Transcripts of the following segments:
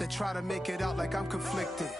They try to make it out like I'm conflicted.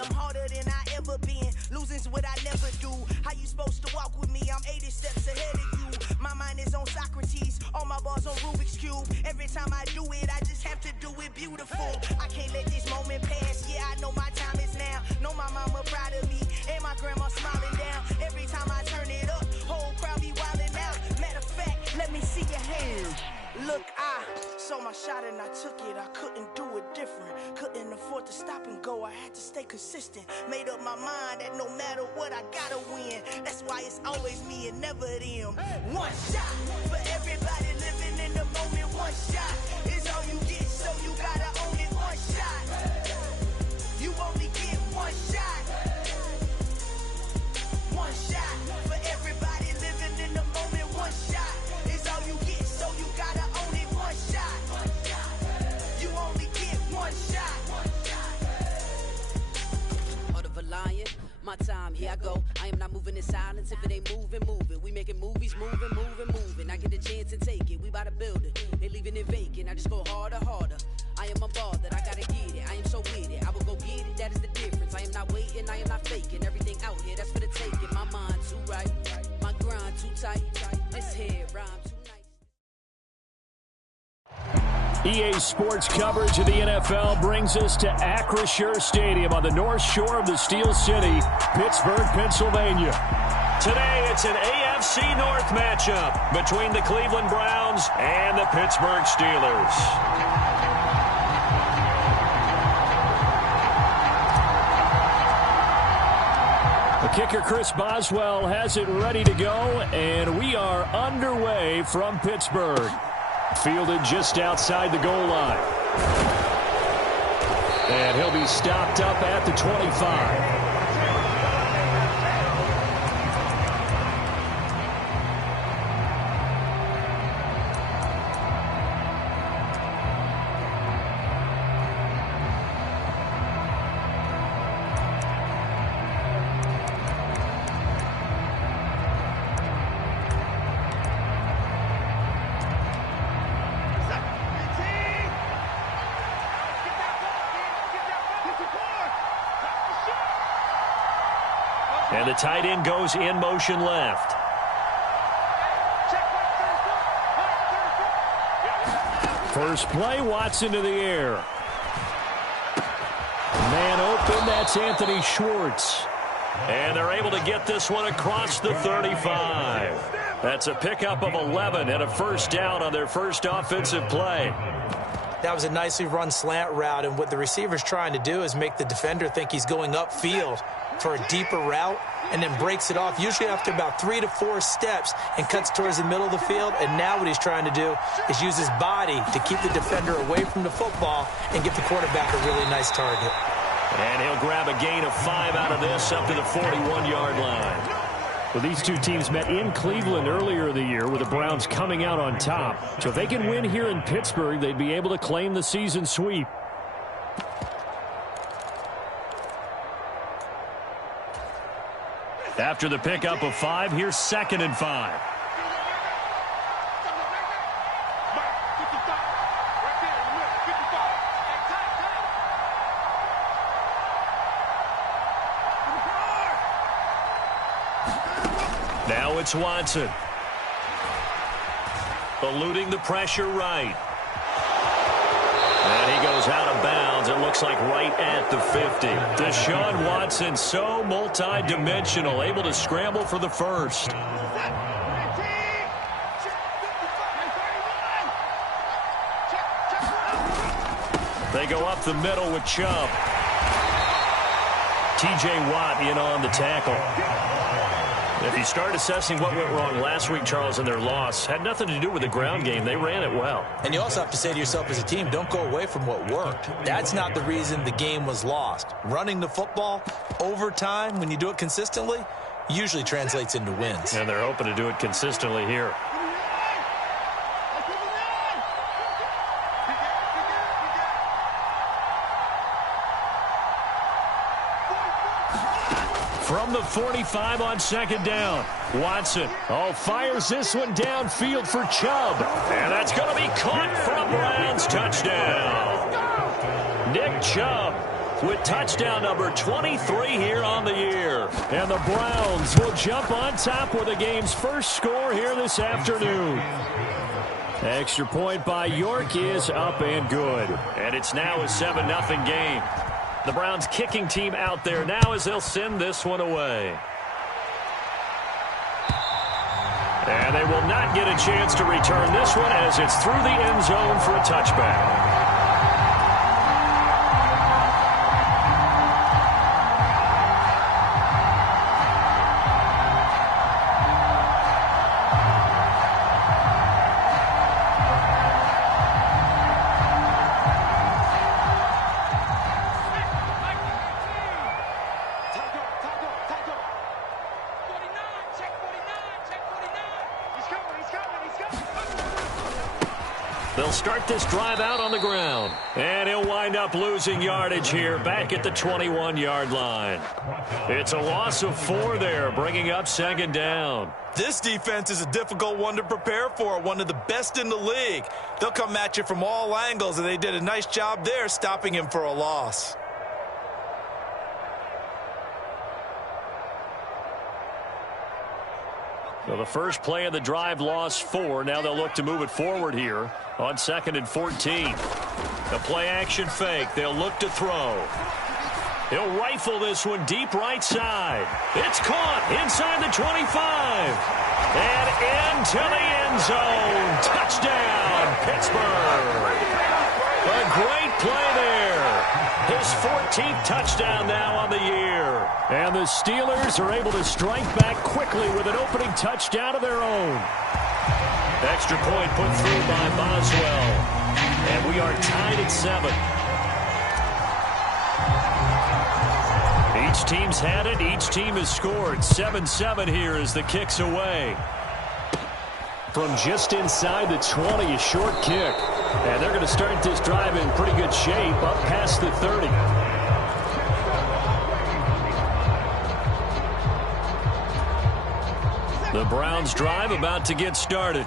I'm harder than I ever been. Losing's what I never do. How you supposed to walk with me? I'm 80 steps ahead of you. My mind is on Socrates. All my bars on Rubik's Cube. Every time I do it, I just have to do it beautiful. I can't let this moment pass. Yeah, I know my time is now. Know my mama proud of me. And my grandma smiling down. Every time I turn it up, whole crowd be wilding out. Matter of fact, let me see your hands. Look, I saw my shot and I took it. I couldn't do it different. Couldn't afford to stop and go. I had to stay consistent. Made up my mind that no matter what, I gotta win. That's why it's always me and never them. One shot for everybody living in the moment. One shot is all you get, so you gotta own it. One shot. You only get one shot. One shot for everybody living in the moment. One shot is all you get, so you gotta own it. One shot. You only get one shot. Heart of a lion, my time, here I go. I am not moving in silence. If it ain't moving, moving. We making movies, moving, moving, moving. I get a chance and take it. We bout to build it. They leaving it vacant. I just go harder, harder. I am a ball that I gotta get it. I am so with it. I will go get it. That is the difference. I am not waiting. I am not faking. Everything out here, that's for the taking. My mind too right. My grind too tight. This head rhyme too nice. EA Sports coverage of the NFL brings us to Acrisure Stadium on the north shore of the Steel City, Pittsburgh, Pennsylvania. Today, it's an AFC North matchup between the Cleveland Browns and the Pittsburgh Steelers. The kicker, Chris Boswell, has it ready to go, and we are underway from Pittsburgh. Fielded just outside the goal line. And he'll be stopped up at the 25. And the tight end goes in motion left. First play, Watson to the air. Man open, that's Anthony Schwartz. And they're able to get this one across the 35. That's a pickup of 11 and a first down on their first offensive play. That was a nicely run slant route, and what the receiver's trying to do is make the defender think he's going upfield for a deeper route and then breaks it off, usually after about 3 to 4 steps, and cuts towards the middle of the field. And now what he's trying to do is use his body to keep the defender away from the football and give the quarterback a really nice target. And he'll grab a gain of 5 out of this up to the 41-yard line. Well, these two teams met in Cleveland earlier in the year with the Browns coming out on top. So if they can win here in Pittsburgh, they'd be able to claim the season sweep. After the pickup of 5, here's 2nd and 5. Now it's Watson. Eluding the pressure right. And he goes out of bounds, it looks like right at the 50. Deshaun Watson, so multi-dimensional, able to scramble for the first. They go up the middle with Chubb. T.J. Watt in on the tackle. If you start assessing what went wrong last week, Charles, in their loss, had nothing to do with the ground game. They ran it well. And you also have to say to yourself as a team, don't go away from what worked. That's not the reason the game was lost. Running the football over time, when you do it consistently, usually translates into wins. And they're hoping to do it consistently here. From the 45 on second down. Watson, fires this one downfield for Chubb. And that's going to be caught for a Browns touchdown. Nick Chubb with touchdown number 23 here on the year. And the Browns will jump on top with the game's first score here this afternoon. Extra point by York is up and good. And it's now a 7-0 game. The Browns kicking team out there now as they'll send this one away. And they will not get a chance to return this one as it's through the end zone for a touchback. They'll start this drive out on the ground. And he'll wind up losing yardage here back at the 21-yard line. It's a loss of 4 there, bringing up second down. This defense is a difficult one to prepare for, one of the best in the league. They'll come at you from all angles, and they did a nice job there stopping him for a loss. So the first play of the drive lost 4. Now they'll look to move it forward here on 2nd and 14. The play action fake. They'll look to throw. He'll rifle this one deep right side. It's caught inside the 25. And into the end zone. Touchdown, Pittsburgh. A great play there. His 14th touchdown now on the year. And the Steelers are able to strike back quickly with an opening touchdown of their own. Extra point put through by Boswell. And we are tied at 7. Each team's had it. Each team has scored. 7-7 here as the kick's away. From just inside the 20, a short kick. And they're going to start this drive in pretty good shape up past the 30. The Browns drive about to get started.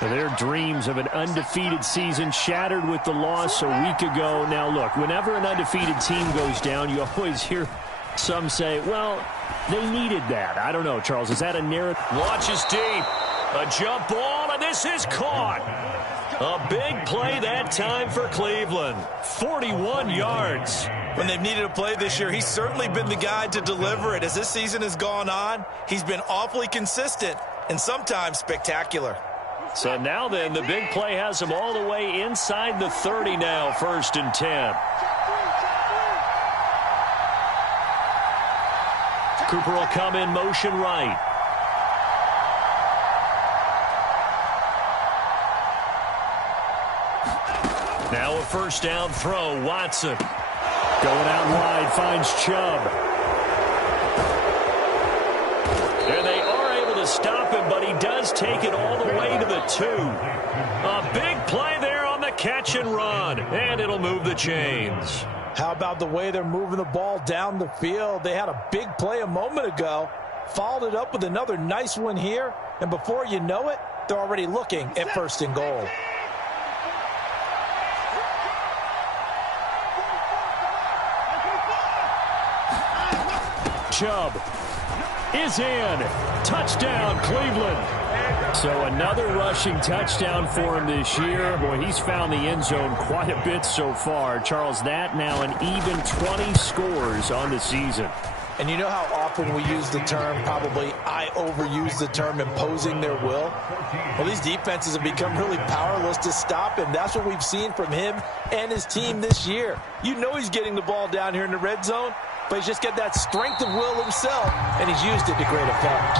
Their dreams of an undefeated season shattered with the loss a week ago. Now, look, whenever an undefeated team goes down, you always hear some say, well, they needed that. I don't know, Charles. Is that a narrative? Launches deep. A jump ball, and this is caught. A big play that time for Cleveland. 41 yards. When they've needed a play this year, he's certainly been the guy to deliver it. As this season has gone on, he's been awfully consistent and sometimes spectacular. So now then, the big play has him all the way inside the 30 now, 1st and 10. Cooper will come in motion right. Now a first down throw, Watson. Going out wide, finds Chubb. And they are able to stop him, but he does take it all the way to the 2. A big play there on the catch and run, and it'll move the chains. How about the way they're moving the ball down the field? They had a big play a moment ago, followed it up with another nice one here, and before you know it, they're already looking at 1st and goal. Chubb is in. Touchdown, Cleveland. So another rushing touchdown for him this year. Boy, he's found the end zone quite a bit so far. Charles, that now an even 20 scores on the season. And you know how often we use the term, probably I overuse the term, imposing their will? Well, these defenses have become really powerless to stop him. That's what we've seen from him and his team this year. You know he's getting the ball down here in the red zone, but he's just got that strength of will himself, and he's used it to great effect.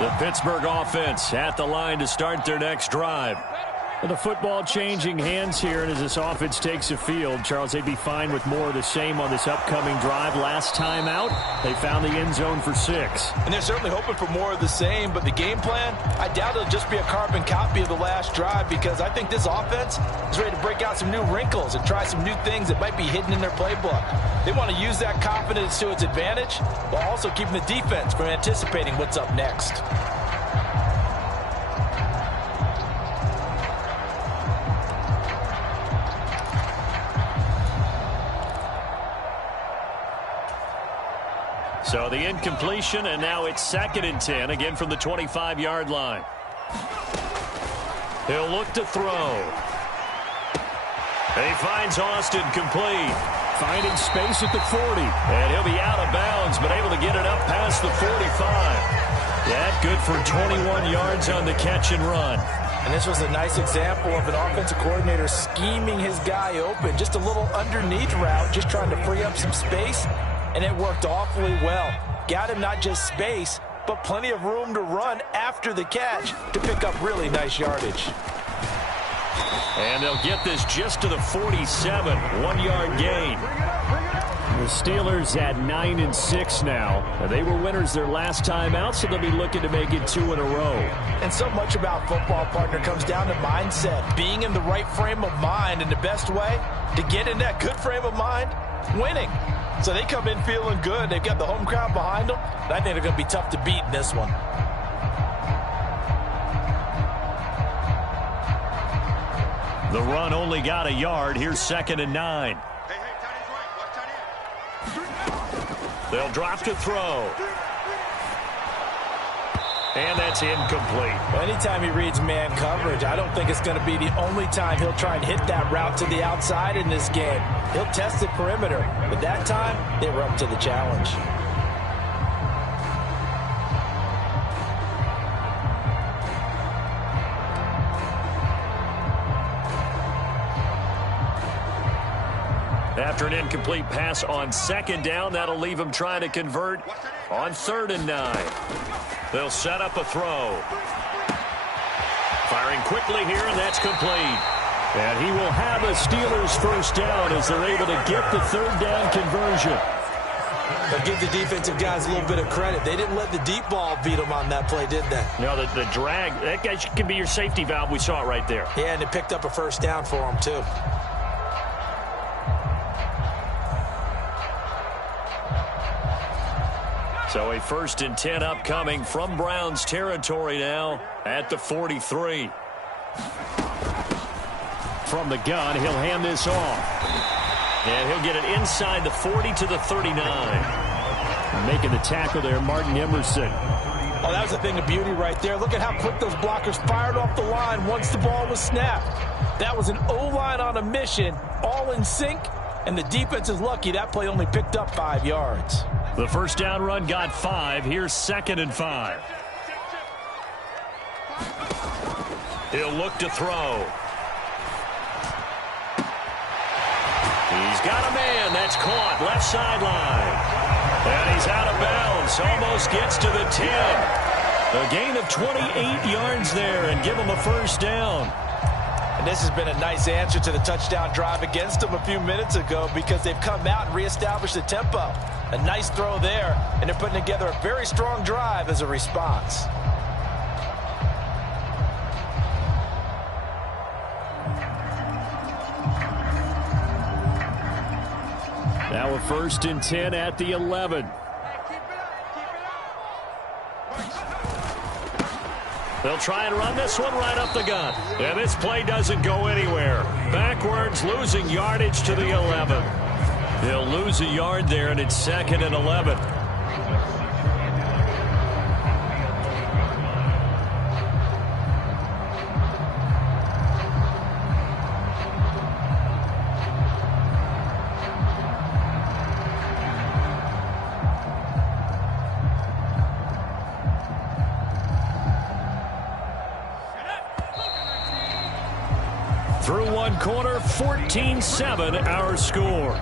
The Pittsburgh offense at the line to start their next drive. The football changing hands here, and as this offense takes a field, Charles, they'd be fine with more of the same on this upcoming drive. Last time out, they found the end zone for 6. And they're certainly hoping for more of the same, but the game plan, I doubt it'll just be a carbon copy of the last drive, because I think this offense is ready to break out some new wrinkles and try some new things that might be hidden in their playbook. They want to use that confidence to its advantage while also keeping the defense from anticipating what's up next. So the incompletion, and now it's 2nd and 10, again from the 25-yard line. He'll look to throw. And he finds Austin complete. Finding space at the 40. And he'll be out of bounds, but able to get it up past the 45. That good for 21 yards on the catch and run. And this was a nice example of an offensive coordinator scheming his guy open. Just a little underneath route, just trying to free up some space. And it worked awfully well. Got him not just space, but plenty of room to run after the catch to pick up really nice yardage. And they'll get this just to the 47, 1-yard gain. The Steelers at 9-6 now. They were winners their last time out, so they'll be looking to make it 2 in a row. And so much about football, partner, comes down to mindset. Being in the right frame of mind, and the best way to get in that good frame of mind, winning. So they come in feeling good. They've got the home crowd behind them. And I think they're going to be tough to beat in this one. The run only got a yard. Here's 2nd and 9. They'll drop to throw. And that's incomplete. Well, anytime he reads man coverage, I don't think it's going to be the only time he'll try and hit that route to the outside in this game. He'll test the perimeter, but that time, they were up to the challenge. After an incomplete pass on 2nd down, that'll leave him trying to convert on 3rd and 9. They'll set up a throw. Firing quickly here, and that's complete. And he will have a Steelers first down as they're able to get the 3rd down conversion. But give the defensive guys a little bit of credit. They didn't let the deep ball beat them on that play, did they? No, the drag, that guy can be your safety valve. We saw it right there. Yeah, and it picked up a first down for him, too. So a 1st and 10 upcoming from Browns territory now at the 43. From the gun, he'll hand this off. And he'll get it inside the 40 to the 39. Making the tackle there, Martin Emerson. Oh, that was a thing of beauty right there. Look at how quick those blockers fired off the line once the ball was snapped. That was an O-line on a mission, all in sync, and the defense is lucky that play only picked up 5 yards. The first down run got 5. Here's 2nd and 5. He'll look to throw. He's got a man. That's caught. Left sideline. And he's out of bounds. Almost gets to the 10. A gain of 28 yards there and give him a first down. And this has been a nice answer to the touchdown drive against them a few minutes ago, because they've come out and reestablished the tempo. A nice throw there, and they're putting together a very strong drive as a response. Now a 1st and 10 at the 11. They'll try and run this one right up the gut. And this play doesn't go anywhere. Backwards, losing yardage to the 11. They'll lose a yard there, and it's 2nd and 11. Through one quarter, 14-7 our score.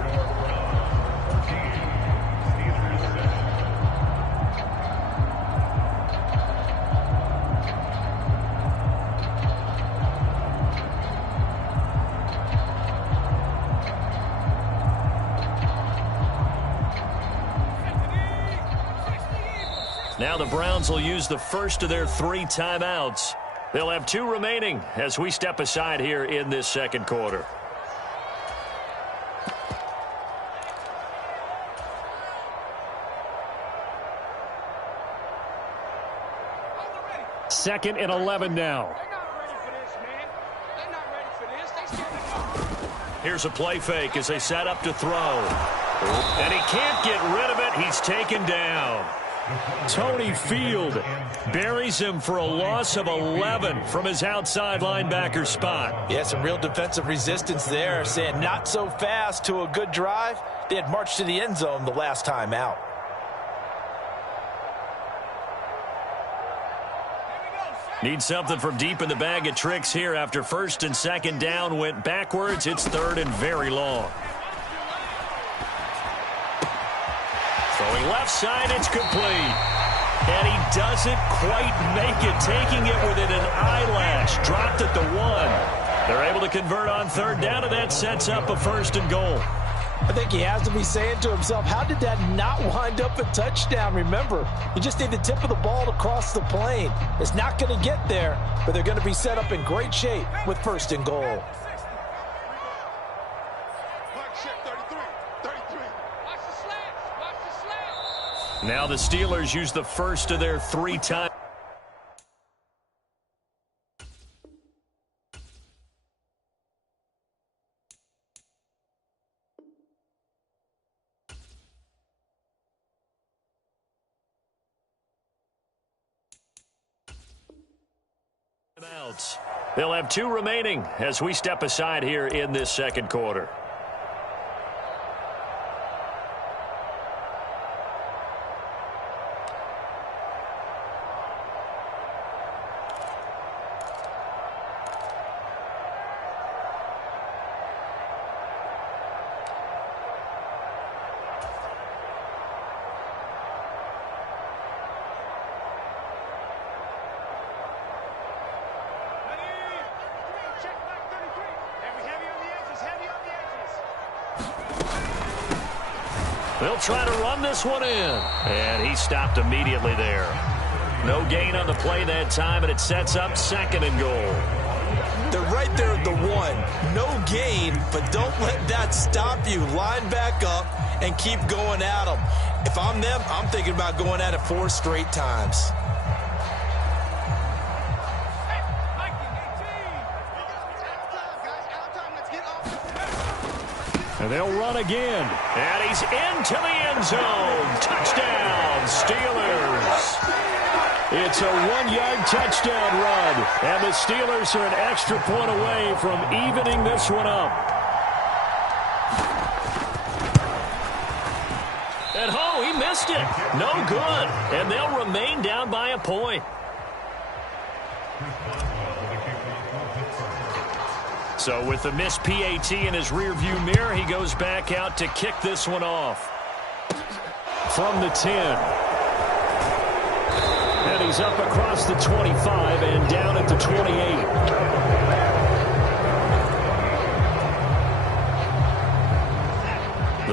Now the Browns will use the first of their 3 timeouts. They'll have 2 remaining as we step aside here in this second quarter. Second and 11 now. Here's a play fake as they set up to throw. And he can't get rid of it. He's taken down. Tony Field buries him for a loss of 11 from his outside linebacker spot. Yeah, some real defensive resistance there, saying not so fast to a good drive. They had marched to the end zone the last time out. Need something from deep in the bag of tricks here after first and second down went backwards. It's third and very long. Throwing left side, it's complete. And he doesn't quite make it, taking it within an eyelash. Dropped at the 1. They're able to convert on third down, and that sets up a first and goal. I think he has to be saying to himself, how did that not wind up a touchdown? Remember, you just need the tip of the ball to cross the plane. It's not going to get there, but they're going to be set up in great shape with first and goal. Now the Steelers use the first of their 3 times. They'll have 2 remaining as we step aside here in this second quarter. They'll try to run this one in. And he stopped immediately there. No gain on the play that time, and it sets up second and goal. They're right there at the 1. No gain, but don't let that stop you. Line back up and keep going at them. If I'm them, I'm thinking about going at it 4 straight times. And they'll run again. And he's into the end zone. Touchdown, Steelers. It's a 1-yard touchdown run. And the Steelers are an extra point away from evening this one up. And he missed it. No good. And they'll remain down by a point. So with the missed PAT in his rearview mirror, he goes back out to kick this one off. From the 10. And he's up across the 25 and down at the 28.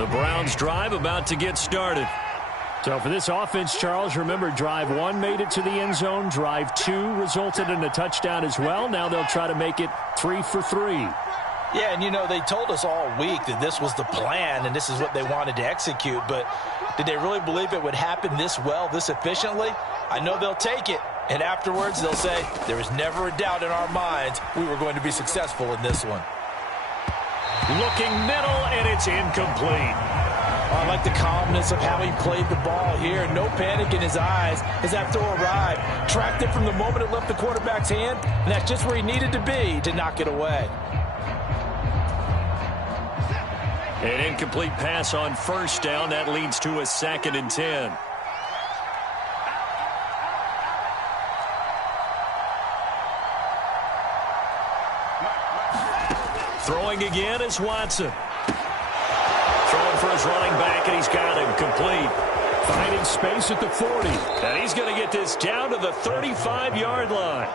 The Browns drive about to get started. So for this offense, Charles, remember, drive 1 made it to the end zone. Drive 2 resulted in a touchdown as well. Now they'll try to make it 3 for 3. Yeah, and, you know, they told us all week that this was the plan and this is what they wanted to execute. But did they really believe it would happen this well, this efficiently? I know they'll take it. And afterwards, they'll say, there was never a doubt in our minds we were going to be successful in this one. Looking middle, and it's incomplete. I like the calmness of how he played the ball here. No panic in his eyes as that throw arrived. Tracked it from the moment it left the quarterback's hand, and that's just where he needed to be to knock it away. An incomplete pass on first down. That leads to a 2nd and 10. Throwing again is Watson. Throwing for his running back, and he's got him complete. Finding space at the 40. And he's going to get this down to the 35-yard line.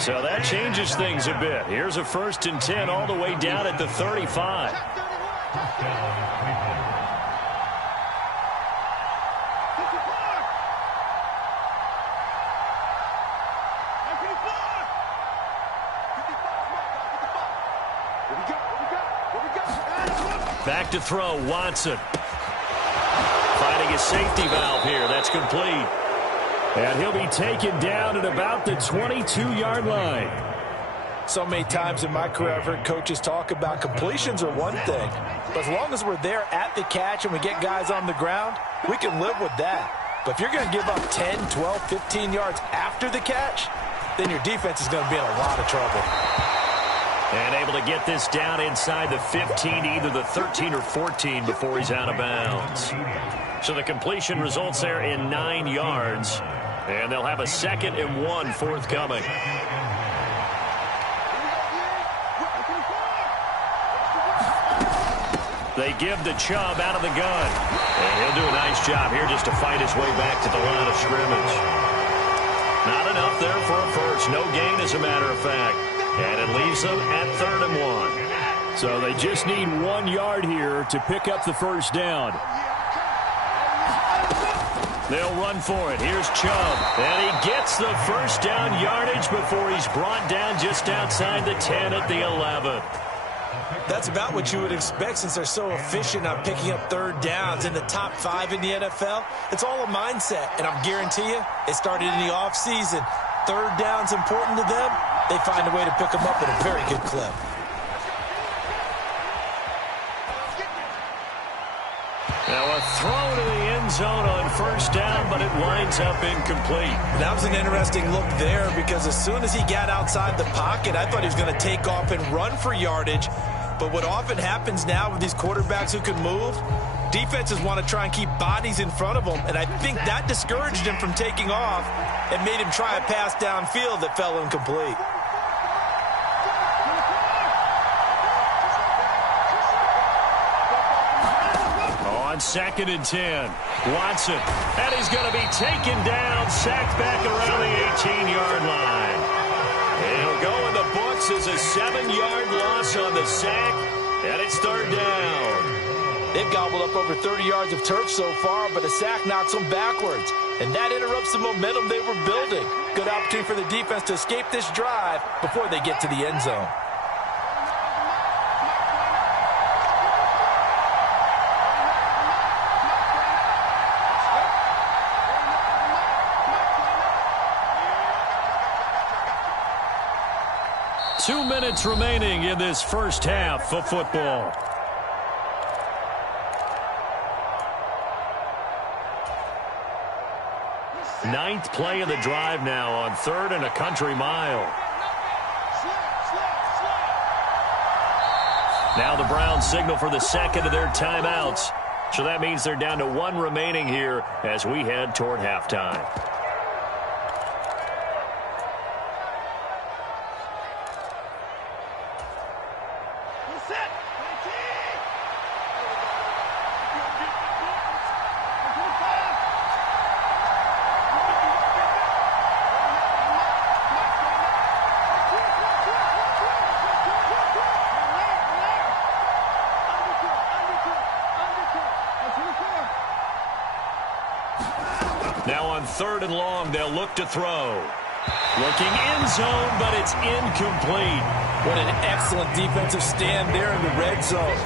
So that changes things a bit. Here's a 1st and 10 all the way down at the 35. Back to throw, Watson. Finding a safety valve here. That's complete. And he'll be taken down at about the 22-yard line. So many times in my career, I've heard coaches talk about completions are one thing. But as long as we're there at the catch and we get guys on the ground, we can live with that. But if you're going to give up 10, 12, 15 yards after the catch, then your defense is going to be in a lot of trouble. And able to get this down inside the 15, either the 13 or 14 before he's out of bounds. So the completion results there in 9 yards. And they'll have a 2nd and 1 forthcoming. They give to Chubb out of the gun. And he'll do a nice job here just to fight his way back to the line of scrimmage. Not enough there for a first. No gain, as a matter of fact. And it leaves them at 3rd and 1. So they just need 1 yard here to pick up the first down. They'll run for it. Here's Chubb. And he gets the first down yardage before he's brought down just outside the 10 at the 11. That's about what you would expect since they're so efficient on picking up 3rd downs in the top 5 in the NFL. It's all a mindset, and I guarantee you it started in the offseason. 3rd down's important to them. They find a way to pick them up at a very good clip. Now a throw to the end zone on first down, but it winds up incomplete. That was an interesting look there because as soon as he got outside the pocket, I thought he was going to take off and run for yardage. But what often happens now with these quarterbacks who can move, defenses want to try and keep bodies in front of them, and I think that discouraged him from taking off and made him try a pass downfield that fell incomplete. On 2nd and 10, Watson, and he's going to be taken down, sacked back around the 18-yard line. It'll go in the books as a 7-yard loss on the sack, and it's 3rd down. They've gobbled up over 30 yards of turf so far, but a sack knocks them backwards, and that interrupts the momentum they were building. Good opportunity for the defense to escape this drive before they get to the end zone. Two minutes remaining in this first half of football. Ninth play of the drive now on 3rd and a country mile. Now the Browns signal for the 2nd of their timeouts. So that means they're down to 1 remaining here as we head toward halftime. Now on 3rd and long, they'll look to throw. Looking end zone, but it's incomplete. What an excellent defensive stand there in the red zone.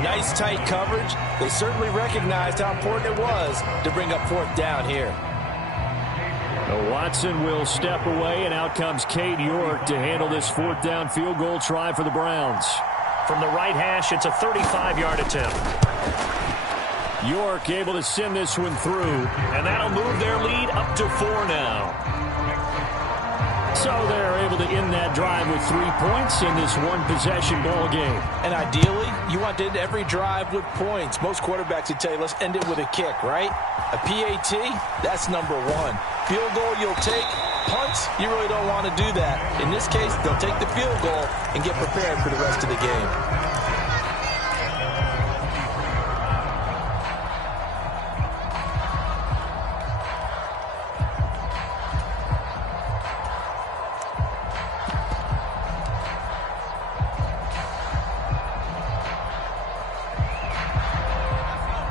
Nice tight coverage. They certainly recognized how important it was to bring up 4th down here. Watson will step away, and out comes Cade York to handle this 4th down field goal try for the Browns. From the right hash, it's a 35-yard attempt. York able to send this one through, and that'll move their lead up to 4 now. So they're able to end that drive with 3 points in this one-possession ball game. And ideally, you want to end every drive with points. Most quarterbacks would tell you, let's end it with a kick, right? A PAT, that's number 1. Field goal you'll take. Punts, you really don't want to do that. In this case, they'll take the field goal and get prepared for the rest of the game.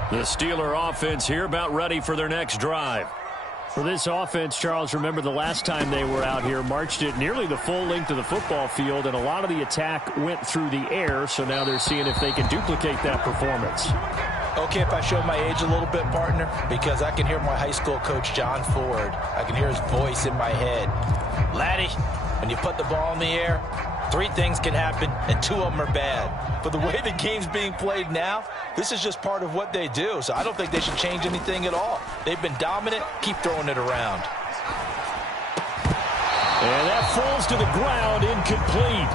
The Steeler offense here about ready for their next drive. For this offense, Charles, remember the last time they were out here, marched it nearly the full length of the football field, and a lot of the attack went through the air, so now they're seeing if they can duplicate that performance. Okay, if I show my age a little bit, partner, because I can hear my high school coach, John Ford. I can hear his voice in my head. Laddie, when you put the ball in the air, 3 things can happen, and 2 of them are bad. But the way the game's being played now, this is just part of what they do, so I don't think they should change anything at all. They've been dominant. Keep throwing it around. And that falls to the ground, incomplete.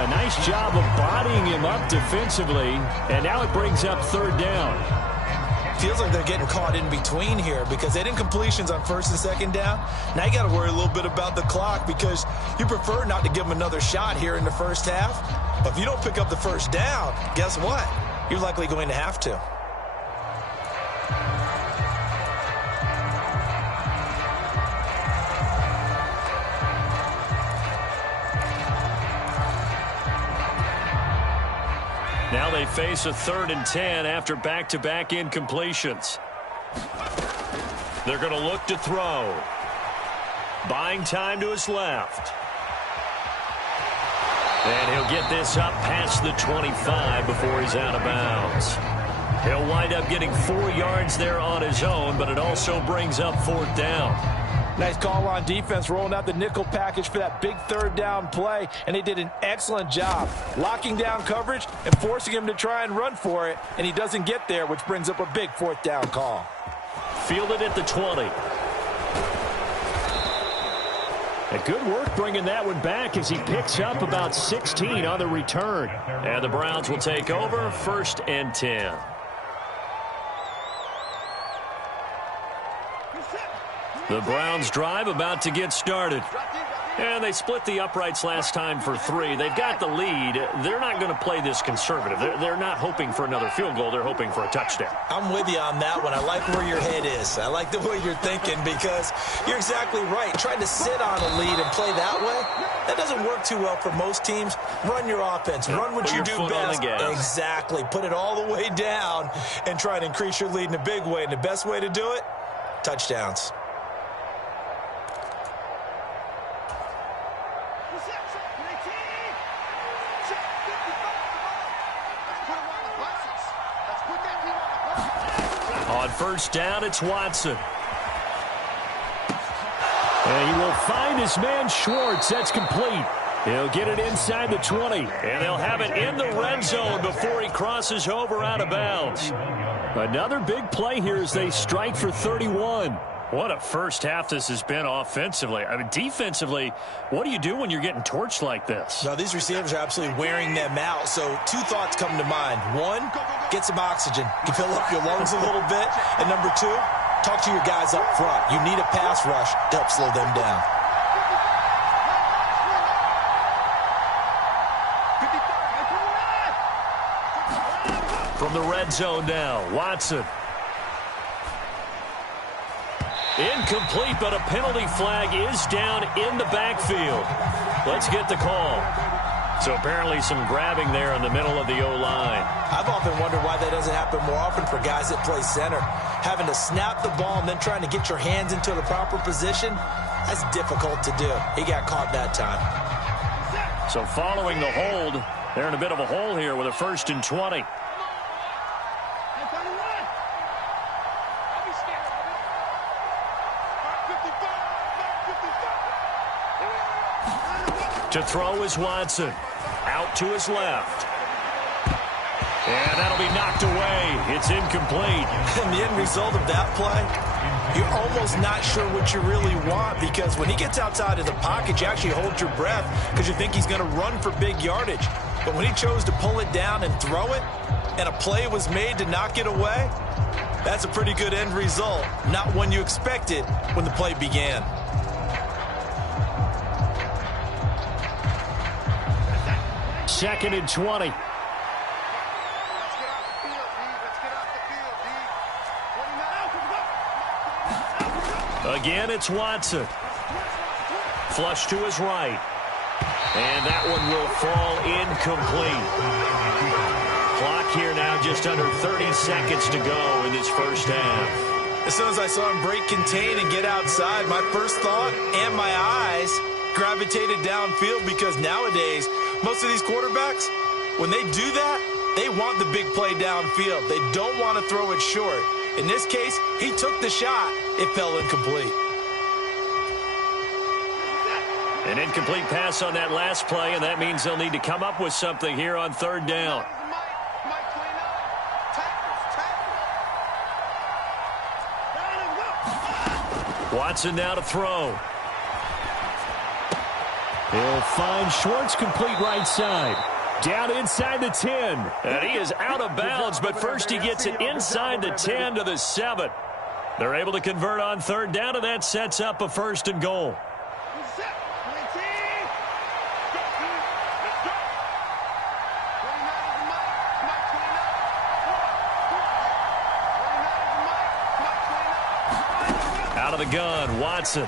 A nice job of bodying him up defensively, and now it brings up 3rd down. Feels like they're getting caught in between here because they did incompletions on 1st and 2nd down. Now you got to worry a little bit about the clock because you prefer not to give them another shot here in the first half. But if you don't pick up the 1st down, guess what? You're likely going to have to. Now they face a 3rd and 10 after back-to-back incompletions. They're going to look to throw. Buying time to his left. And he'll get this up past the 25 before he's out of bounds. He'll wind up getting 4 yards there on his own, but it also brings up 4th down. Nice call on defense, rolling out the nickel package for that big 3rd down play, and they did an excellent job locking down coverage and forcing him to try and run for it, and he doesn't get there, which brings up a big 4th down call. Fielded at the 20. And good work bringing that one back as he picks up about 16 on the return. And the Browns will take over 1st and 10. The Browns drive about to get started. And they split the uprights last time for 3. They've got the lead. They're not going to play this conservative. They're not hoping for another field goal. They're hoping for a touchdown. I'm with you on that one. I like where your head is. I like the way you're thinking because you're exactly right. Trying to sit on a lead and play that way, that doesn't work too well for most teams. Run your offense. Run what you do best. Exactly. Put it all the way down and try to increase your lead in a big way. And the best way to do it, touchdowns. On 1st down, it's Watson. And he will find his man Schwartz. That's complete. He'll get it inside the 20. And they'll have it in the red zone before he crosses over out of bounds. Another big play here as they strike for 31. What a first half this has been offensively. I mean, defensively, what do you do when you're getting torched like this? Now, these receivers are absolutely wearing them out. So 2 thoughts come to mind. 1, get some oxygen. You fill up your lungs a little bit. And number 2, talk to your guys up front. You need a pass rush to help slow them down. From the red zone now, Watson. Incomplete, but a penalty flag is down in the backfield. Let's get the call. So apparently some grabbing there in the middle of the O-line. I've often wondered why that doesn't happen more often for guys that play center. Having to snap the ball and then trying to get your hands into the proper position, that's difficult to do. He got caught that time. So following the hold, they're in a bit of a hole here with a 1st and 20. To throw is Watson. Out to his left. And that'll be knocked away. It's incomplete. And the end result of that play, you're almost not sure what you really want because when he gets outside of the pocket, you actually hold your breath because you think he's going to run for big yardage. But when he chose to pull it down and throw it, and a play was made to knock it away, that's a pretty good end result. Not one you expected when the play began. Second and 20. Again, it's Watson. Flush to his right. And that one will fall incomplete. Clock here now just under 30 seconds to go in this first half. As soon as I saw him break contain and get outside, my first thought and my eyes gravitated downfield, because nowadays, most of these quarterbacks, when they do that, they want the big play downfield. They don't want to throw it short. In this case, he took the shot. It fell incomplete. An incomplete pass on that last play, and that means they'll need to come up with something here on third down. Watson now to throw. He'll find Schwartz, complete right side. Down inside the 10. And he is out of bounds, but first he gets it inside the 10 to the 7. They're able to convert on third down, and that sets up a 1st and goal. Out of the gun, Watson.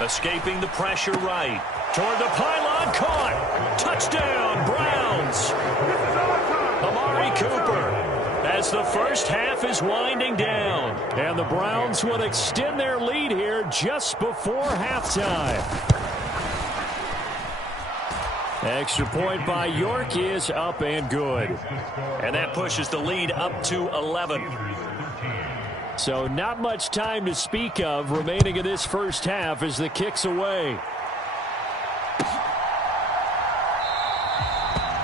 Escaping the pressure right. Toward the pylon, caught. Touchdown, Browns. Amari Cooper, as the first half is winding down. And the Browns would extend their lead here just before halftime. Extra point by York is up and good. And that pushes the lead up to 11. So not much time to speak of remaining in this first half as the kick's away.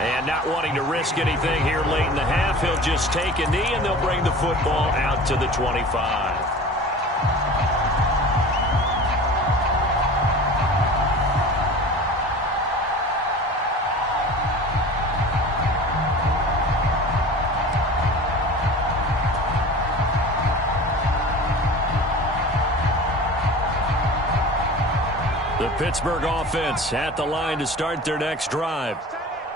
And not wanting to risk anything here late in the half, he'll just take a knee and they'll bring the football out to the 25. The Pittsburgh offense at the line to start their next drive.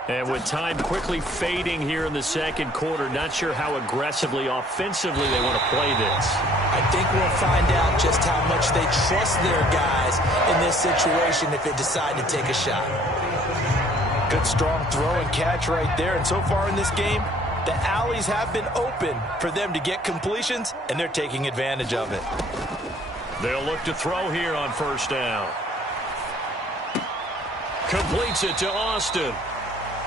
And with time quickly fading here in the second quarter, not sure how aggressively, offensively they want to play this. I think we'll find out just how much they trust their guys in this situation if they decide to take a shot. Good strong throw and catch right there. And so far in this game, the alleys have been open for them to get completions, and they're taking advantage of it. They'll look to throw here on first down. Completes it to Austin.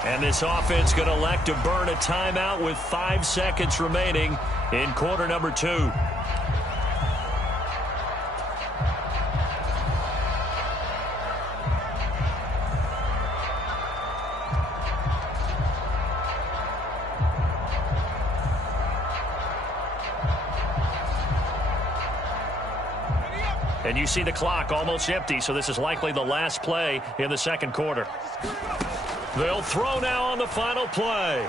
And this offense going to elect to burn a timeout with 5 seconds remaining in quarter number 2. And you see the clock almost empty, so this is likely the last play in the second quarter. They'll throw now on the final play.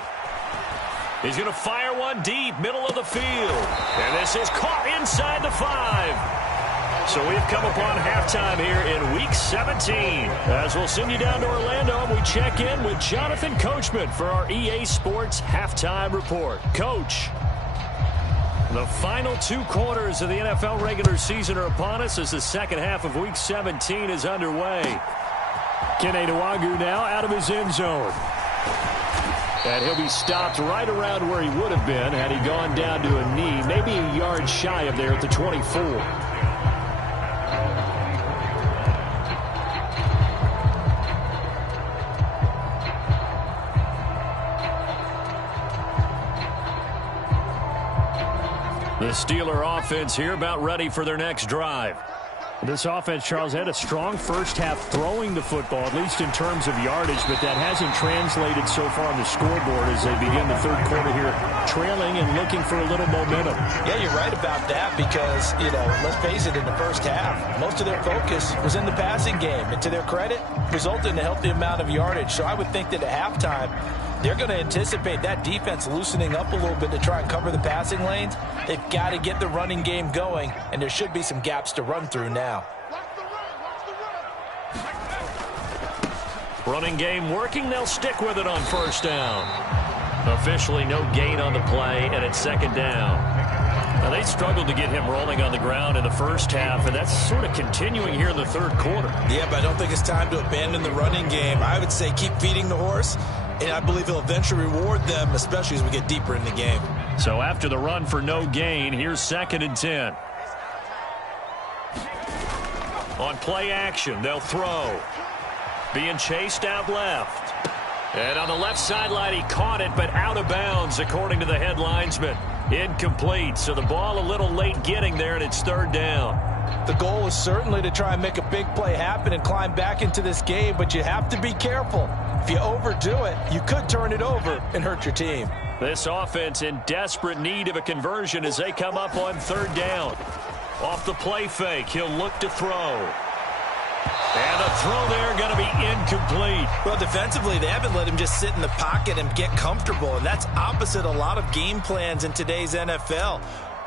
He's going to fire one deep, middle of the field. And this is caught inside the 5. So we've come upon halftime here in Week 17. As we'll send you down to Orlando, and we check in with Jonathan Coachman for our EA Sports Halftime Report. Coach, the final 2 quarters of the NFL regular season are upon us as the second half of Week 17 is underway. Kene Nwangwu now out of his end zone. And he'll be stopped right around where he would have been had he gone down to a knee, maybe a yard shy of there at the 24. The Steeler offense here about ready for their next drive. This offense, Charles, had a strong first half throwing the football, at least in terms of yardage, but that hasn't translated so far on the scoreboard as they begin the third quarter here, trailing and looking for a little momentum. Yeah, you're right about that because, let's face it, in the first half, most of their focus was in the passing game. And to their credit, resulted in a healthy amount of yardage. So I would think that at halftime, they're going to anticipate that defense loosening up a little bit to try and cover the passing lanes. They've got to get the running game going, and there should be some gaps to run through now. Running game working. They'll stick with it on first down. Officially no gain on the play, and it's second down. Now, they struggled to get him rolling on the ground in the first half, and that's sort of continuing here in the third quarter. Yeah, but I don't think it's time to abandon the running game. I would say keep feeding the horse, and I believe he'll eventually reward them, especially as we get deeper in the game. So after the run for no gain, here's 2nd and 10. On play action, they'll throw. Being chased out left. And on the left sideline, he caught it, but out of bounds, according to the head linesman. Incomplete, so the ball a little late getting there, and it's 3rd down. The goal is certainly to try and make a big play happen and climb back into this game, but you have to be careful. If you overdo it, you could turn it over and hurt your team. This offense in desperate need of a conversion as they come up on 3rd down. Off the play fake, he'll look to throw. And a throw there going to be incomplete. Well, defensively, they haven't let him just sit in the pocket and get comfortable, and that's opposite a lot of game plans in today's NFL.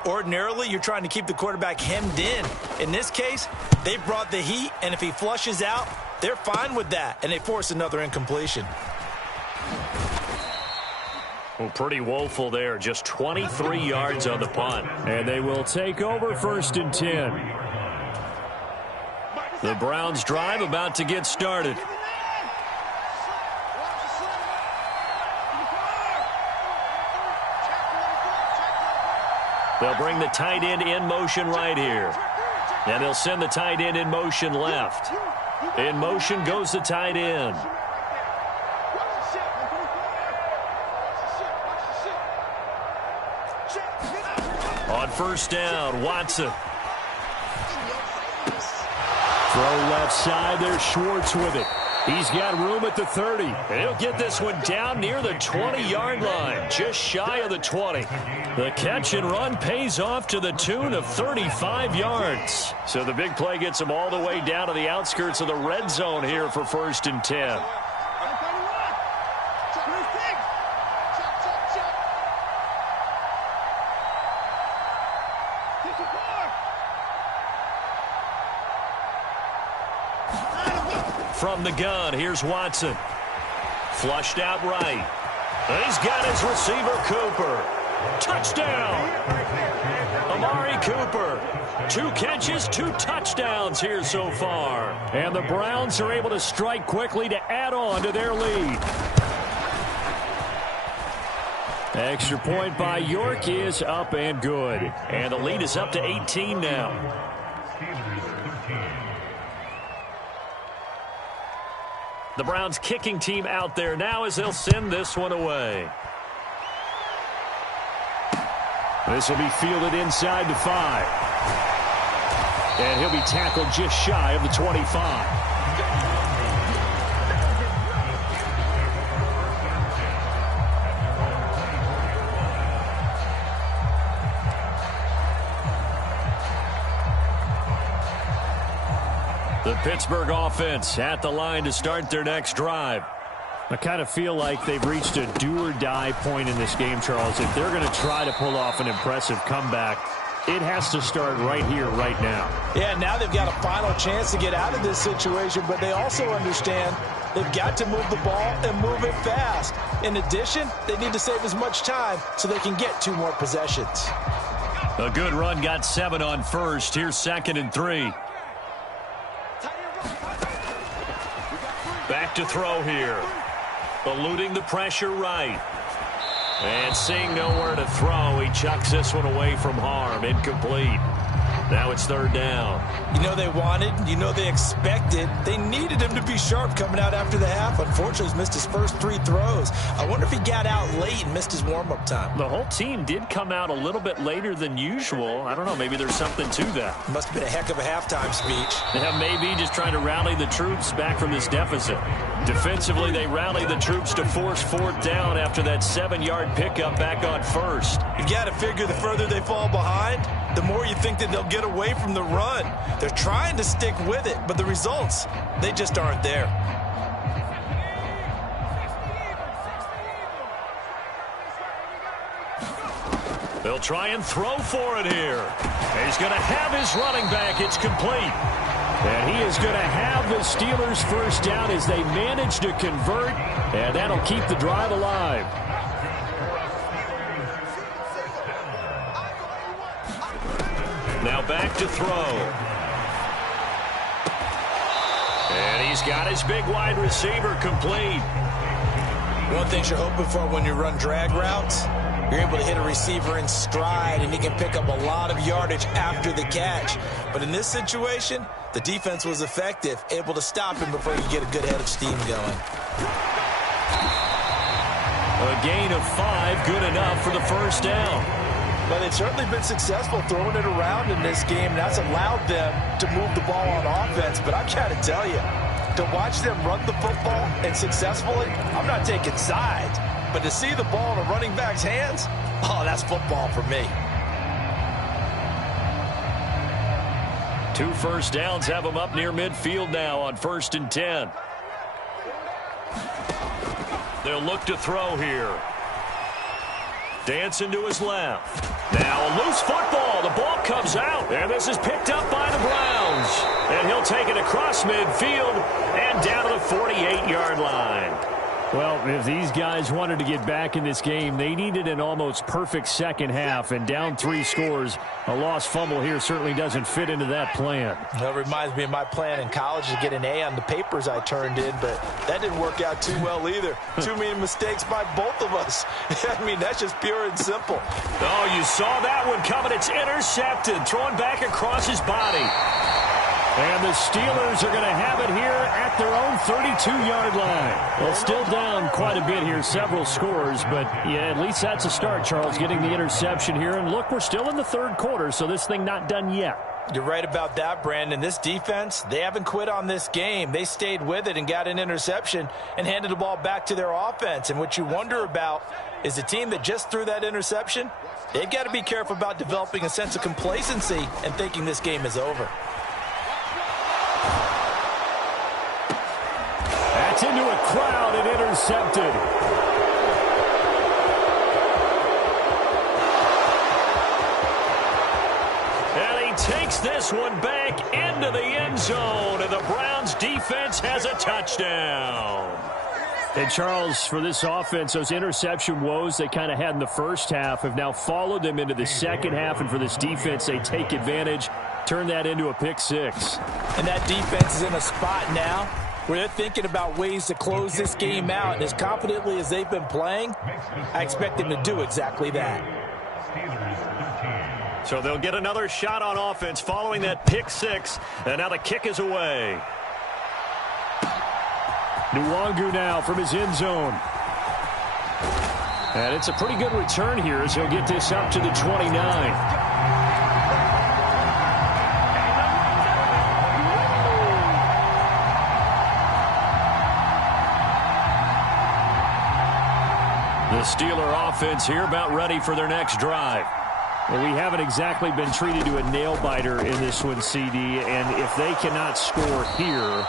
Ordinarily, you're trying to keep the quarterback hemmed in. In this case, they brought the heat, and if he flushes out, they're fine with that, and they force another incompletion. Well, pretty woeful there. Just 23 yards on the punt. And they will take over 1st and 10. The Browns' drive about to get started. They'll bring the tight end in motion right here. And they'll send the tight end in motion left. In motion goes the tight end. On 1st down, Watson. Throw left side, there's Schwartz with it. He's got room at the 30. And he'll get this one down near the 20-yard line, just shy of the 20. The catch and run pays off to the tune of 35 yards. So the big play gets him all the way down to the outskirts of the red zone here for 1st and 10. From the gun, here's Watson. Flushed out right. He's got his receiver, Cooper. Touchdown! Amari Cooper. 2 catches, 2 touchdowns here so far. And the Browns are able to strike quickly to add on to their lead. Extra point by York is up and good. And the lead is up to 18 now. The Browns kicking team out there now as they'll send this one away. This will be fielded inside the 5. And he'll be tackled just shy of the 25. The Pittsburgh offense at the line to start their next drive. I kind of feel like they've reached a do-or-die point in this game, Charles. If they're going to try to pull off an impressive comeback, it has to start right here, right now. Yeah, now they've got a final chance to get out of this situation, but they also understand they've got to move the ball and move it fast. In addition, they need to save as much time so they can get 2 more possessions. A good run got 7 on 1st. Here's 2nd and 3. Back to throw here. Eluding the pressure right. And seeing nowhere to throw, he chucks this one away from harm. Incomplete. Now it's 3rd down. You know they wanted, you know they expected. They needed him to be sharp coming out after the half. Unfortunately, he's missed his first 3 throws. I wonder if he got out late and missed his warm-up time. The whole team did come out a little bit later than usual. I don't know, maybe there's something to that. Must have been a heck of a halftime speech. Yeah, maybe just trying to rally the troops back from this deficit. Defensively, they rally the troops to force 4th down after that 7-yard pickup back on 1st. You got to figure the further they fall behind, the more you think that they'll get away from the run. They're trying to stick with it, but the results, they just aren't there. They'll try and throw for it here. He's going to have his running back. It's complete. And he is going to have the Steelers' 1st down as they manage to convert, and that'll keep the drive alive. Now back to throw. And he's got his big wide receiver complete. One thing you're hoping for when you run drag routes, you're able to hit a receiver in stride, and he can pick up a lot of yardage after the catch. But in this situation, the defense was effective, able to stop him before he could get a good head of steam going. A gain of 5, good enough for the first down. But they've certainly been successful throwing it around in this game, and that's allowed them to move the ball on offense. But I've got to tell you, to watch them run the football and successfully, I'm not taking sides. But to see the ball in a running back's hands, oh, that's football for me. 2 first downs have them up near midfield now on 1st and 10. They'll look to throw here. Dancing to his left. Now a loose football. The ball comes out. And this is picked up by the Browns. And he'll take it across midfield and down to the 48-yard line. Well, if these guys wanted to get back in this game, they needed an almost perfect second half, and down 3 scores. A lost fumble here certainly doesn't fit into that plan. That reminds me of my plan in college to get an A on the papers I turned in, but that didn't work out too well either. Too many mistakes by both of us. I mean, that's just pure and simple. Oh, you saw that one coming. It's intercepted, thrown back across his body. And the Steelers are going to have it here at their own 32-yard line. Well, still down quite a bit here, several scores, but yeah, at least that's a start, Charles, getting the interception here. And look, we're still in the 3rd quarter, so this thing not done yet. You're right about that, Brandon. This defense, they haven't quit on this game. They stayed with it and got an interception and handed the ball back to their offense. And what you wonder about is the team that just threw that interception, they've got to be careful about developing a sense of complacency and thinking this game is over. That's into a crowd and intercepted. And he takes this one back into the end zone, and the Browns defense has a touchdown. And Charles, for this offense, those interception woes they kind of had in the first half have now followed them into the second half, and for this defense, they take advantage, turn that into a pick 6. And that defense is in a spot now where they're thinking about ways to close this game out. And as confidently as they've been playing, I expect them to do exactly that. So they'll get another shot on offense following that pick 6. And now the kick is away. Nwangu now from his end zone. And it's a pretty good return here as he'll get this up to the 29. The Steeler offense here about ready for their next drive. Well, we haven't exactly been treated to a nail-biter in this one, CD, and if they cannot score here,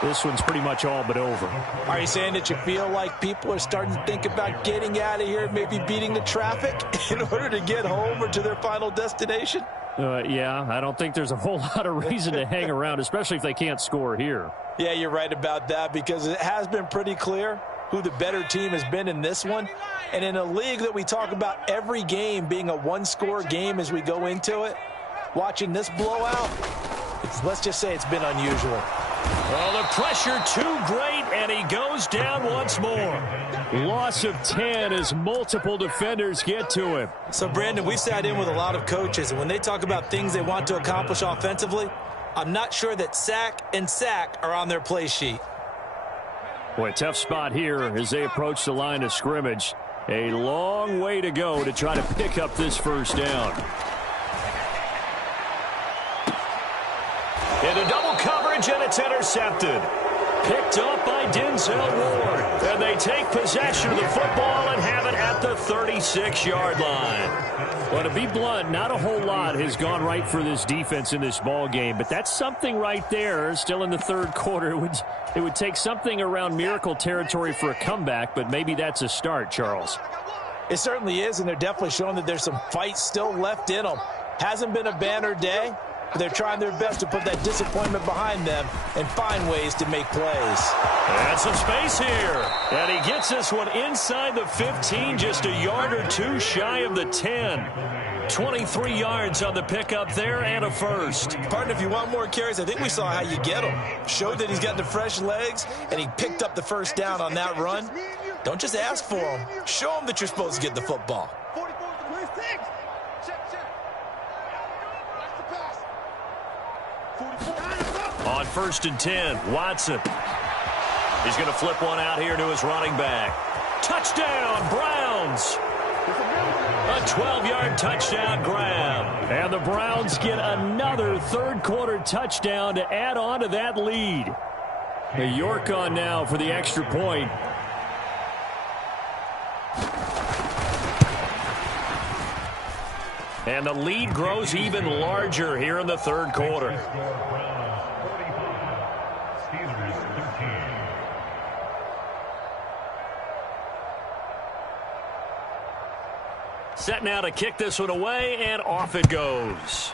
this one's pretty much all but over. Are you saying that you feel like people are starting to think about getting out of here, maybe beating the traffic in order to get home or to their final destination? Yeah, I don't think there's a whole lot of reason to hang around, especially if they can't score here. Yeah, you're right about that, because it has been pretty clear who the better team has been in this one. And in a league that we talk about every game being a one-score game as we go into it, watching this blowout, let's just say it's been unusual. Well, the pressure too great, and he goes down once more. Loss of 10 as multiple defenders get to him. So, Brandon, we've sat in with a lot of coaches, and when they talk about things they want to accomplish offensively, I'm not sure that sack and sack are on their play sheet. Boy, tough spot here as they approach the line of scrimmage. A long way to go to try to pick up this first down. Into double coverage, and it's intercepted. Picked up by Denzel Ward. And they take possession of the football and have it at the 36-yard line. Well, to be blunt, not a whole lot has gone right for this defense in this ball game, but that's something right there. Still in the 3rd quarter. It would take something around miracle territory for a comeback, but maybe that's a start, Charles. It certainly is, and they're definitely showing that there's some fight still left in them. Hasn't been a banner day, but they're trying their best to put that disappointment behind them and find ways to make plays. And some space here. And he gets this one inside the 15, just a yard or two shy of the 10. 23 yards on the pickup there and a first. Partner, if you want more carries, I think we saw how you get them. Showed that he's got the fresh legs, and he picked up the first down on that run. Don't just ask for them. Show them that you're supposed to get the football. On 1st and 10, Watson. He's going to flip one out here to his running back. Touchdown, Browns! A 12-yard touchdown grab. And the Browns get another third-quarter touchdown to add on to that lead. York on now for the extra point. And the lead grows even larger here in the third quarter. Set now to kick this one away, and off it goes.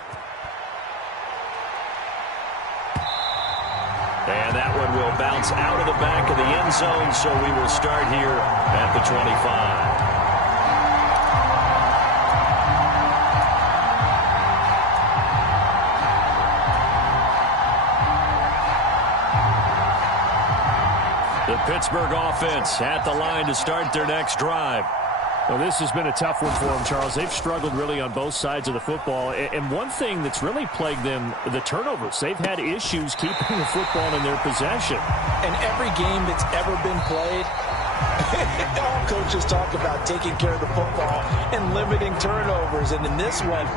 And that one will bounce out of the back of the end zone, so we will start here at the 25. The Pittsburgh offense at the line to start their next drive. Well, this has been a tough one for them, Charles. They've struggled really on both sides of the football. And one thing that's really plagued them, the turnovers. They've had issues keeping the football in their possession. In every game that's ever been played, all coaches talk about taking care of the football and limiting turnovers. And in this one,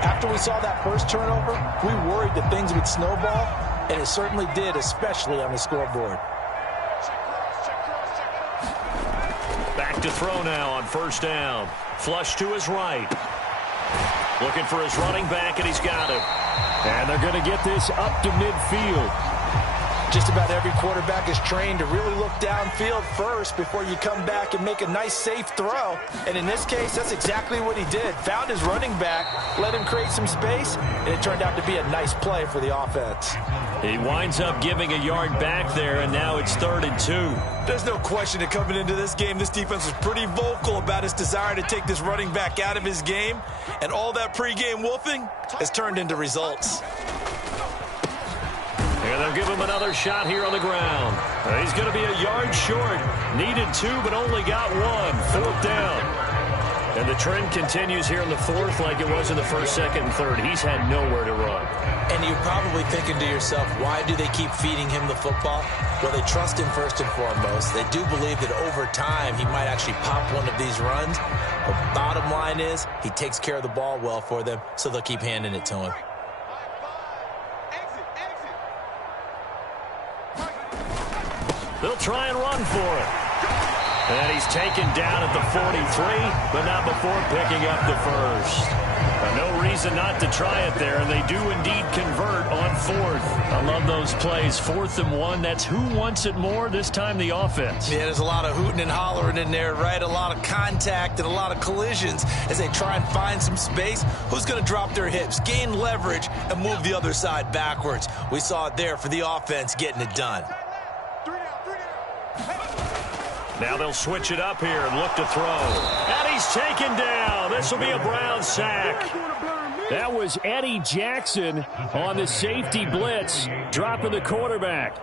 after we saw that first turnover, we worried that things would snowball, and it certainly did, especially on the scoreboard. Back to throw now on 1st down. Flush to his right. Looking for his running back, and he's got him. And they're going to get this up to midfield. Just about every quarterback is trained to really look downfield first before you come back and make a nice, safe throw. And in this case, that's exactly what he did. Found his running back, let him create some space, and it turned out to be a nice play for the offense. He winds up giving a yard back there, and now it's 3rd and 2. There's no question that coming into this game, this defense was pretty vocal about its desire to take this running back out of his game, and all that pregame wolfing has turned into results. And they'll give him another shot here on the ground. He's going to be a yard short. Needed 2, but only got 1. 4th down. And the trend continues here in the 4th like it was in the 1st, 2nd, and 3rd. He's had nowhere to run. And you're probably thinking to yourself, why do they keep feeding him the football? Well, they trust him first and foremost. They do believe that over time he might actually pop one of these runs. But bottom line is he takes care of the ball well for them, so they'll keep handing it to him. They'll try and run for it. And he's taken down at the 43, but not before picking up the first. No reason not to try it there, and they do indeed convert on 4th. I love those plays. 4th and 1, that's who wants it more, this time the offense. Yeah, there's a lot of hooting and hollering in there, right? A lot of contact and a lot of collisions as they try and find some space. Who's going to drop their hips, gain leverage, and move the other side backwards? We saw it there for the offense getting it done. Now they'll switch it up here and look to throw. And he's taken down. This will be a Brown sack. That was Eddie Jackson on the safety blitz, dropping the quarterback.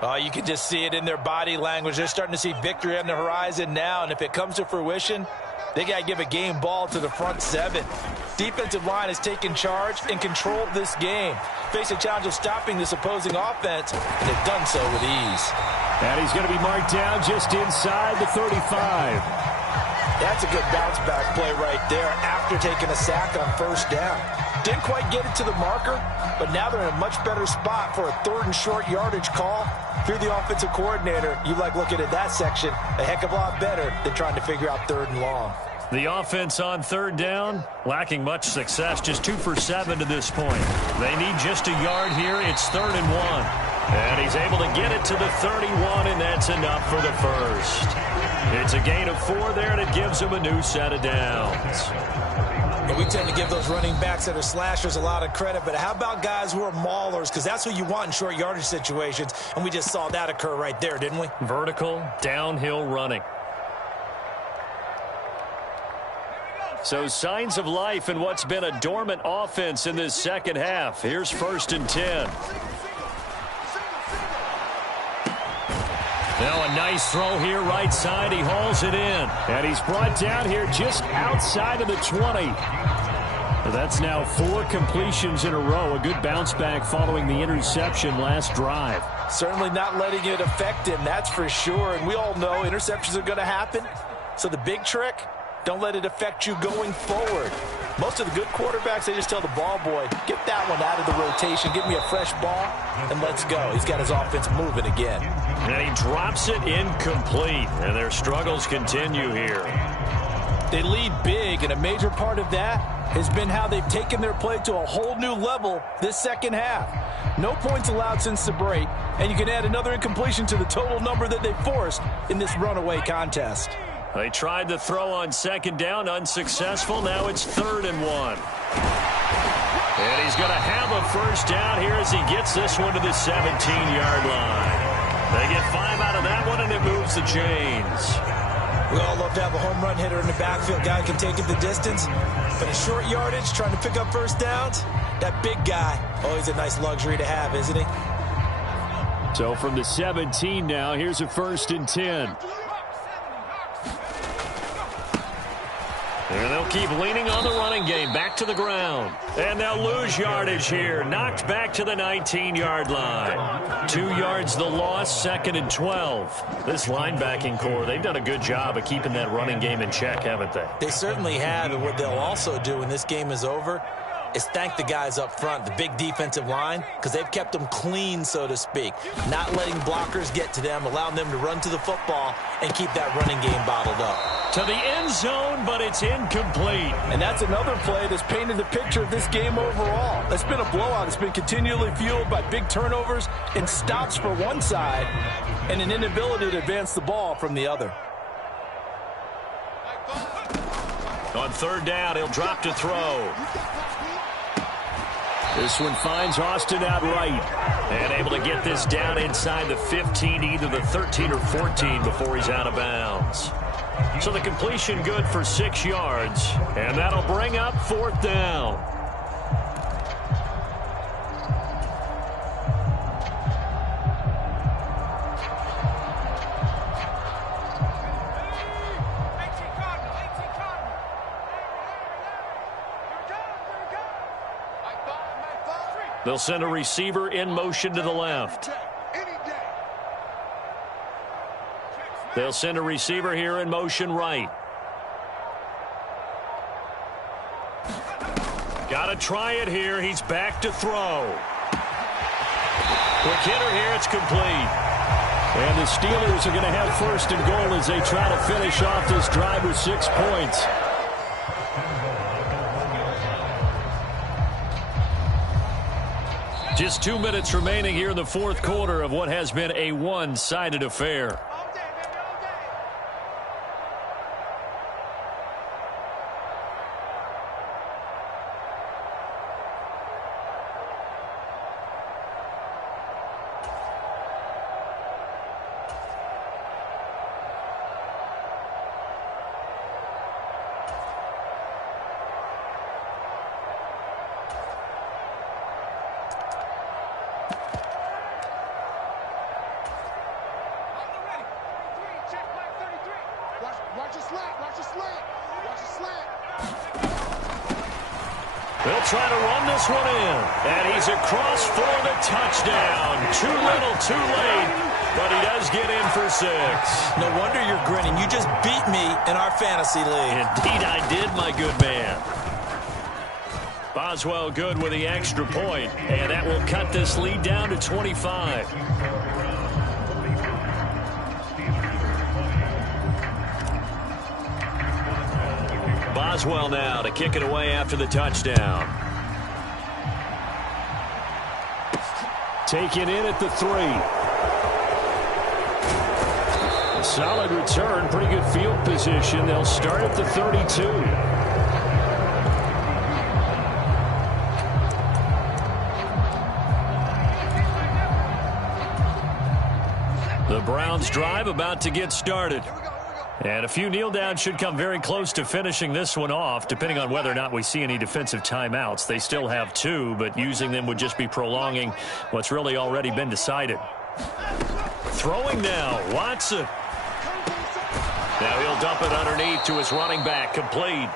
Oh, you can just see it in their body language. They're starting to see victory on the horizon now, and if it comes to fruition, they got to give a game ball to the front 7. Defensive line has taken charge and controlled this game. Face a challenge of stopping this opposing offense, and they've done so with ease. And he's going to be marked down just inside the 35. That's a good bounce-back play right there after taking a sack on 1st down. Didn't quite get it to the marker, but now they're in a much better spot for a 3rd and short yardage call. If you're the offensive coordinator, you like looking at that section a heck of a lot better than trying to figure out 3rd and long. The offense on 3rd down, lacking much success, just 2 for 7 to this point. They need just a yard here. It's 3rd and 1. And he's able to get it to the 31, and that's enough for the first. It's a gain of 4 there, and it gives him a new set of downs. And we tend to give those running backs that are slashers a lot of credit, but how about guys who are maulers? Because that's who you want in short yardage situations, and we just saw that occur right there, didn't we? Vertical, downhill running. So signs of life in what's been a dormant offense in this second half. Here's 1st and 10. Now a nice throw here right side. He hauls it in. And he's brought down here just outside of the 20. That's now 4 completions in a row. A good bounce back following the interception last drive. Certainly not letting it affect him, that's for sure. And we all know interceptions are going to happen. So the big trick, don't let it affect you going forward. Most of the good quarterbacks, they just tell the ball boy, get that one out of the rotation, give me a fresh ball, and let's go. He's got his offense moving again. And he drops it incomplete, and their struggles continue here. They lead big, and a major part of that has been how they've taken their play to a whole new level this second half. No points allowed since the break, and you can add another incompletion to the total number that they forced in this runaway contest. They tried to throw on second down, unsuccessful. Now it's 3rd and 1. And he's going to have a first down here as he gets this one to the 17-yard line. They get 5 out of that one, and it moves the chains. We all love to have a home run hitter in the backfield. Guy can take it the distance. But in short yardage, trying to pick up first downs, that big guy, always a nice luxury to have, isn't he? So from the 17 now, here's a 1st and 10. And they'll keep leaning on the running game. Back to the ground. And they'll lose yardage here. Knocked back to the 19-yard line. 2 yards the loss, 2nd and 12. This linebacking core, they've done a good job of keeping that running game in check, haven't they? They certainly have. And what they'll also do when this game is over is thank the guys up front, the big defensive line, because they've kept them clean, so to speak. Not letting blockers get to them, allowing them to run to the football and keep that running game bottled up. To the end zone, but it's incomplete. And that's another play that's painted the picture of this game overall. It's been a blowout. It's been continually fueled by big turnovers and stops for one side and an inability to advance the ball from the other. On 3rd down, he'll drop to throw. This one finds Austin out right. And able to get this down inside the 15, either the 13 or 14 before he's out of bounds. So the completion good for 6 yards. And that'll bring up 4th down. They'll send a receiver in motion to the left. They'll send a receiver here in motion right. Got to try it here. He's back to throw. Quick hitter here. It's complete. And the Steelers are going to have 1st and goal as they try to finish off this drive with 6 points. Just 2 minutes remaining here in the 4th quarter of what has been a one-sided affair. They'll try to run this one in. And he's across for the touchdown. Too little, too late. But he does get in for 6. No wonder you're grinning. You just beat me in our fantasy league. Indeed I did, my good man. Boswell good with the extra point. And that will cut this lead down to 25. Boswell now to kick it away after the touchdown. Taken in at the 3. A solid return, pretty good field position. They'll start at the 32. The Browns drive about to get started. And a few kneel downs should come very close to finishing this one off, depending on whether or not we see any defensive timeouts. They still have 2, but using them would just be prolonging what's really already been decided. Throwing now, Watson. Now he'll dump it underneath to his running back, complete.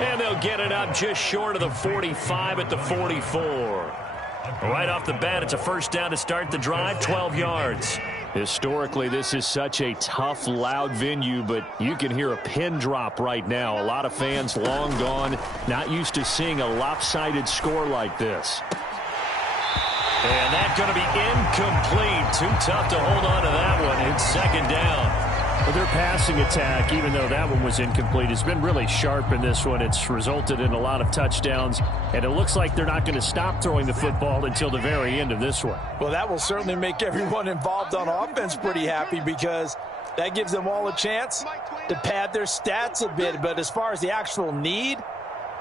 And they'll get it up just short of the 45 at the 44. Right off the bat, it's a first down to start the drive, 12 yards. Historically, this is such a tough, loud venue, but you can hear a pin drop right now. A lot of fans long gone, not used to seeing a lopsided score like this. And that's going to be incomplete. Too tough to hold on to that one. It's second down. Well, their passing attack, even though that one was incomplete, has been really sharp in this one. It's resulted in a lot of touchdowns, and it looks like they're not going to stop throwing the football until the very end of this one. Well, that will certainly make everyone involved on offense pretty happy because that gives them all a chance to pad their stats a bit. But as far as the actual need,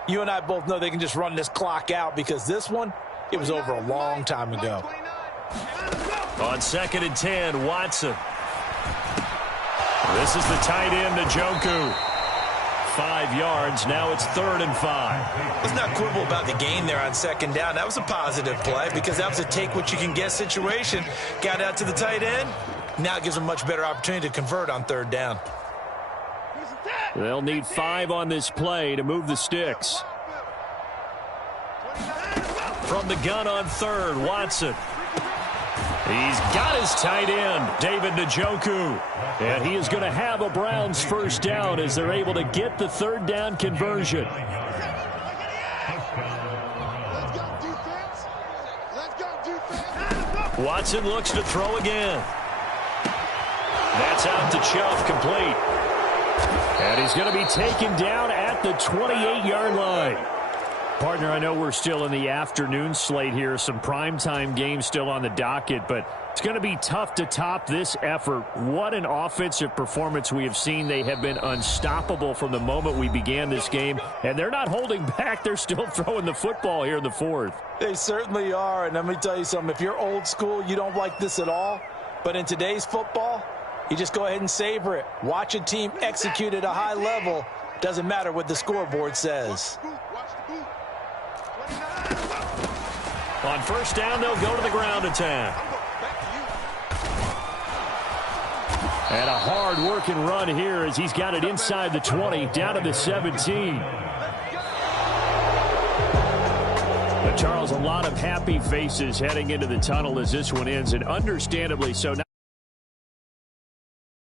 you and I both know they can just run this clock out because this one, it was over a long time ago. On 2nd and 10, Watson. This is the tight end, Njoku. 5 yards. Now it's 3rd and 5. Let's not quibble about the gain there on 2nd down. That was a positive play because that was a take-what-you-can-get situation. Got out to the tight end. Now it gives them a much better opportunity to convert on 3rd down. They'll need 5 on this play to move the sticks. From the gun on 3rd, Watson. He's got his tight end, David Njoku. And he is going to have a Browns first down as they're able to get the 3rd down conversion. Watson looks to throw again. That's out to Chubb, complete. And he's going to be taken down at the 28-yard line. Partner, I know we're still in the afternoon slate here. Some primetime games still on the docket, but it's going to be tough to top this effort. What an offensive performance we have seen. They have been unstoppable from the moment we began this game, and they're not holding back. They're still throwing the football here in the 4th. They certainly are, and let me tell you something. If you're old school, you don't like this at all, but in today's football, you just go ahead and savor it. Watch a team execute at a high level. Doesn't matter what the scoreboard says. On 1st down, they'll go to the ground attack. And a hard-working run here as he's got it inside the 20, down to the 17. But Charles, a lot of happy faces heading into the tunnel as this one ends, and understandably so.